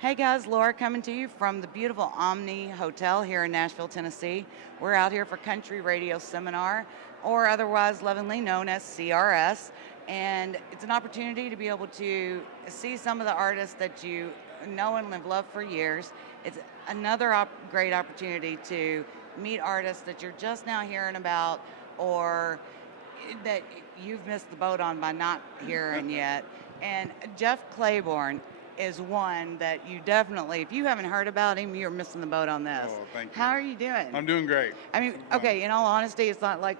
Hey guys, Laura coming to you from the beautiful Omni Hotel here in Nashville, Tennessee. We're out here for Country Radio Seminar, or otherwise lovingly known as CRS. And it's an opportunity to be able to see some of the artists that you know and have loved for years. It's another great opportunity to meet artists that you're just now hearing about, or that you've missed the boat on by not hearing yet. And Jeff Clayborne is one that you definitely, if you haven't heard about him, you're missing the boat on this. Oh, thank you. How are you doing? I'm doing great. I mean, okay, in all honesty, it's not like,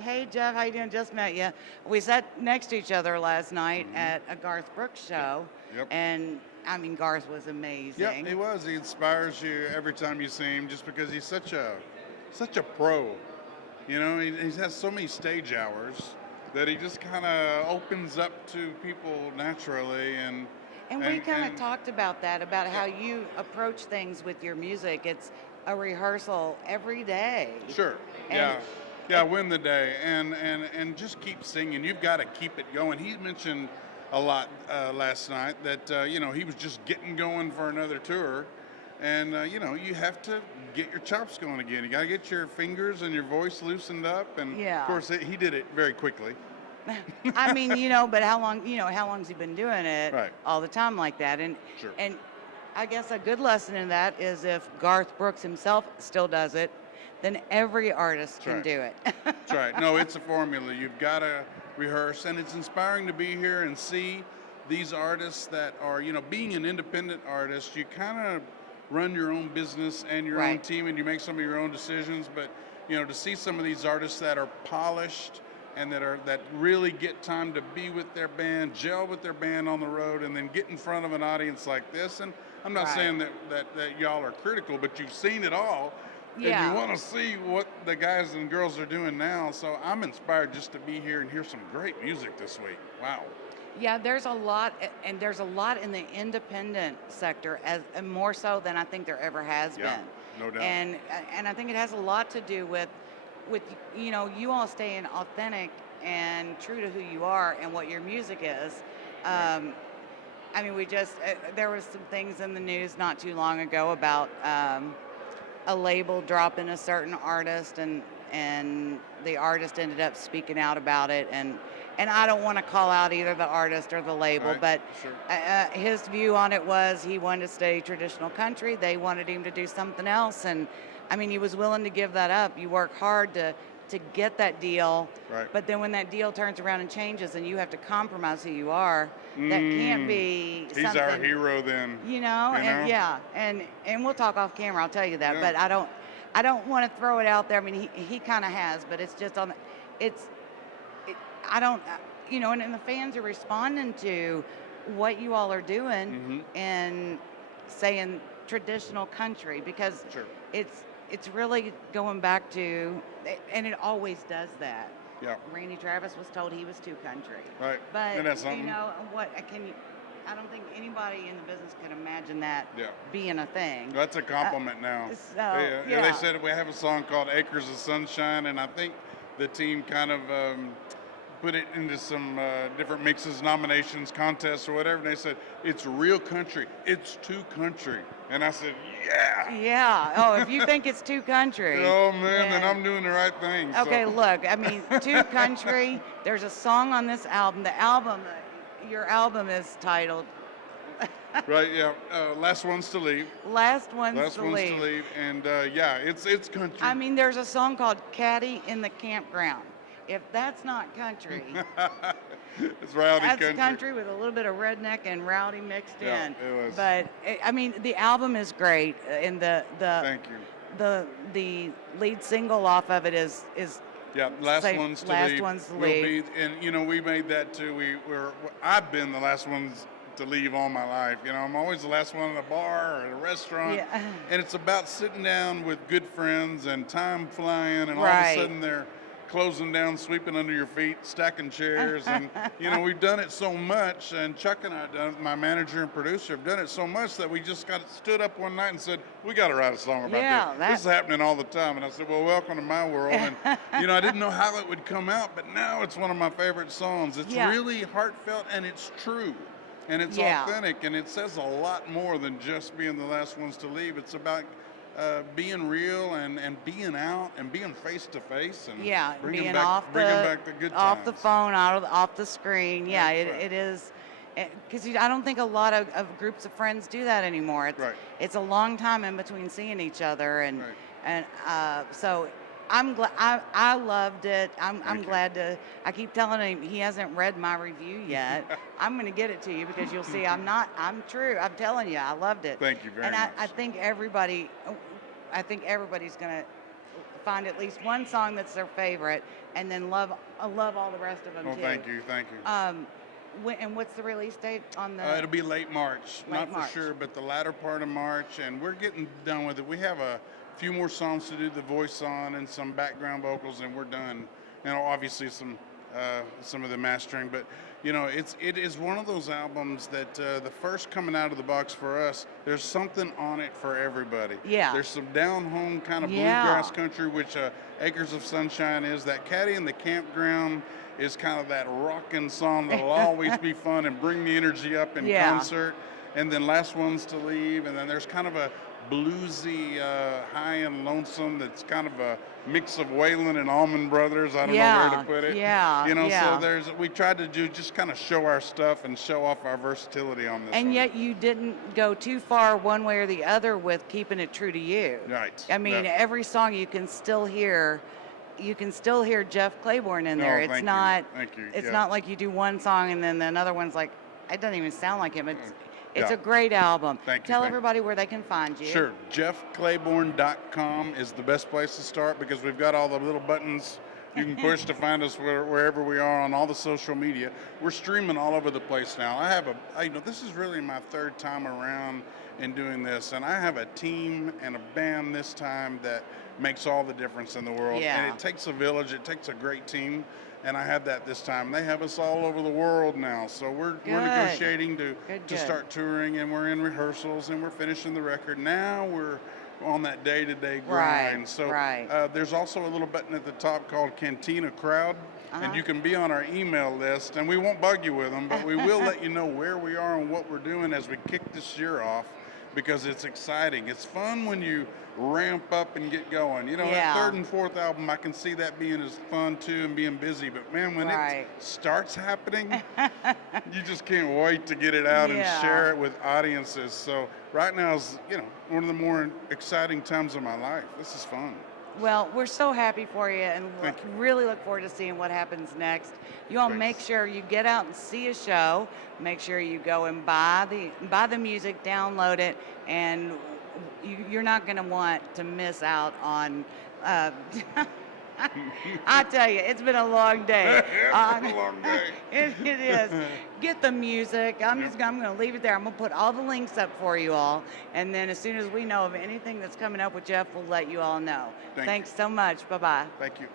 hey Jeff, how you doing? Just met you. We sat next to each other last night at a Garth Brooks show. Yep. And I mean, Garth was amazing. Yeah, he was. He inspires you every time you see him, just because he's such a pro. You know, he has so many stage hours that he just kind of opens up to people naturally. And we kind of talked about that, about how you approach things with your music. It's a rehearsal every day. Sure. Yeah, win the day and just keep singing. You've got to keep it going. He mentioned a lot last night that he was just getting going for another tour, and you have to get your chops going again. You got to get your fingers and your voice loosened up, and of course he did it very quickly. I mean, but how long's he been doing it all the time like that? And Sure. and I guess a good lesson in that is if Garth Brooks himself still does it, then every artist can do it. That's right. No, it's a formula. You've got to rehearse, and it's inspiring to be here and see these artists that are, being an independent artist, you kind of run your own business and your own team, and you make some of your own decisions. But, to see some of these artists that are polished and that really get time to be with their band, gel with their band on the road, and then get in front of an audience like this. And I'm not saying that y'all are critical, but you've seen it all. Yeah. And you want to see what the guys and girls are doing now. So I'm inspired just to be here and hear some great music this week. Wow. Yeah, there's a lot in the independent sector, and more so than I think there ever has been. No doubt. And I think it has a lot to do with you all staying authentic and true to who you are and what your music is. I mean, there was some things in the news not too long ago about a label dropping a certain artist, and the artist ended up speaking out about it, and I don't want to call out either the artist or the label, but his view on it was he wanted to stay traditional country. They wanted him to do something else, and I mean, he was willing to give that up. You work hard to get that deal, but then when that deal turns around and changes and you have to compromise who you are, that can't be something. He's our hero then. And we'll talk off camera, I'll tell you that, but I don't want to throw it out there. I mean, he kind of has, but it's just and the fans are responding to what you all are doing and saying traditional country, because it's really going back to, and it always does that. Yeah. Randy Travis was told he was too country. Right. But and that's something. I don't think anybody in the business could imagine that being a thing. That's a compliment now. They said we have a song called Acres of Sunshine, and I think the team kind of put it into some different mixes, nominations, contests, or whatever, and they said, it's real country. It's too country. And I said, yeah. Yeah. Oh, if you think it's too country. Oh, man, then I'm doing the right thing. Okay, look, I mean, too country. There's a song on this album. Your album is titled. Right, yeah. Last Ones to Leave. Last Ones to Leave. Last Ones to Leave. And, it's country. I mean, there's a song called Caddy in the Campground. If that's not country, it's rowdy country. That's country with a little bit of redneck and rowdy mixed in. It was. But I mean, the album is great, and Thank you. The lead single off of it is Last Ones to Last Leave. Ones to Leave. And we made that too. I've been the last ones to leave all my life. I'm always the last one in a bar or at a restaurant. Yeah. And it's about sitting down with good friends and time flying, and all of a sudden they're closing down, sweeping under your feet, stacking chairs, and we've done it so much, and Chuck and I, my manager and producer, have done it so much that we just stood up one night and said, we got to write a song about this. This is happening all the time. And I said, well, welcome to my world. And I didn't know how it would come out, but now it's one of my favorite songs. It's really heartfelt, and it's true. and it's Yeah. authentic, and it says a lot more than just being the last ones to leave. It's about being real and being out and being face to face and Yeah, bringing being bringing back the good off the times. phone, off the screen. Yeah, That's right. it is, because I don't think a lot of groups of friends do that anymore. Right. It's a long time in between seeing each other, Right. and so I'm glad. I loved it. I'm Thank you. glad to. I keep telling him he hasn't read my review yet. I'm going to get it to you because you'll see. I'm true. I'm telling you, I loved it. Thank you very And much. I think everybody. I think everybody's going to find at least one song that's their favorite, and then love all the rest of them Well, too. thank you, thank you. And what's the release date on the? It'll be late March, Late not March. for sure, but the latter part of March, and we're getting done with it. We have a few more songs to do the voice on and some background vocals, and we're done. And obviously some of the mastering, but it is one of those albums that the first coming out of the box for us. There's something on it for everybody. Yeah. There's some down home kind of Yeah. bluegrass country, which Acres of Sunshine is. That Caddy in the Campground is kind of that rockin' song that'll always be fun and bring the energy up in Yeah. concert. And then Last Ones to Leave, and then there's kind of a bluesy, high and lonesome that's kind of a mix of Waylon and Allman Brothers. I don't know where to put it. Yeah, yeah. So we tried to do just kind of show our stuff and show off our versatility on this And one. yet you didn't go too far one way or the other with keeping it true to you. Right. I mean, Yeah. every song you can still hear Jeff Clayborne in there. Oh, It's thank you. not Thank you. it's Yeah. not like you do one song and then another one's like, it doesn't even sound like him. It's Yeah. a great album. Thank you, Tell thank you. everybody where they can find you. Sure. JeffClayborne.com is the best place to start because we've got all the little buttons you can push to find us wherever we are on all the social media. We're streaming all over the place now. This is really my third time around in doing this, and I have a team and a band this time that makes all the difference in the world. Yeah. And it takes a village. It takes a great team. And I had that this time. They have us all over the world now. So we're negotiating to Good. start touring, and we're in rehearsals, and we're finishing the record. Now we're on that day-to-day grind. Right, So right. there's also a little button at the top called Cantina Crowd, and you can be on our email list, and we won't bug you with them, but we will let you know where we are and what we're doing as we kick this year off, because it's exciting. It's fun when you ramp up and get going. Yeah. That third and fourth album, I can see that being as fun too and being busy. But man, when Right. it starts happening, you just can't wait to get it out and Yeah. share it with audiences. So right now is, one of the more exciting times of my life. This is fun. Well, we're so happy for you and Thank you. really look forward to seeing what happens next. You all Thanks. make sure you get out and see a show. Make sure you go and buy the music, download it, and you're not going to want to miss out on. I tell you, it's been a long day. It's been a long day. It is. Get the music. I'm going to leave it there. I'm going to put all the links up for you all, and then as soon as we know of anything that's coming up with Jeff, we'll let you all know. Thank Thanks so much. Bye bye. Thank you.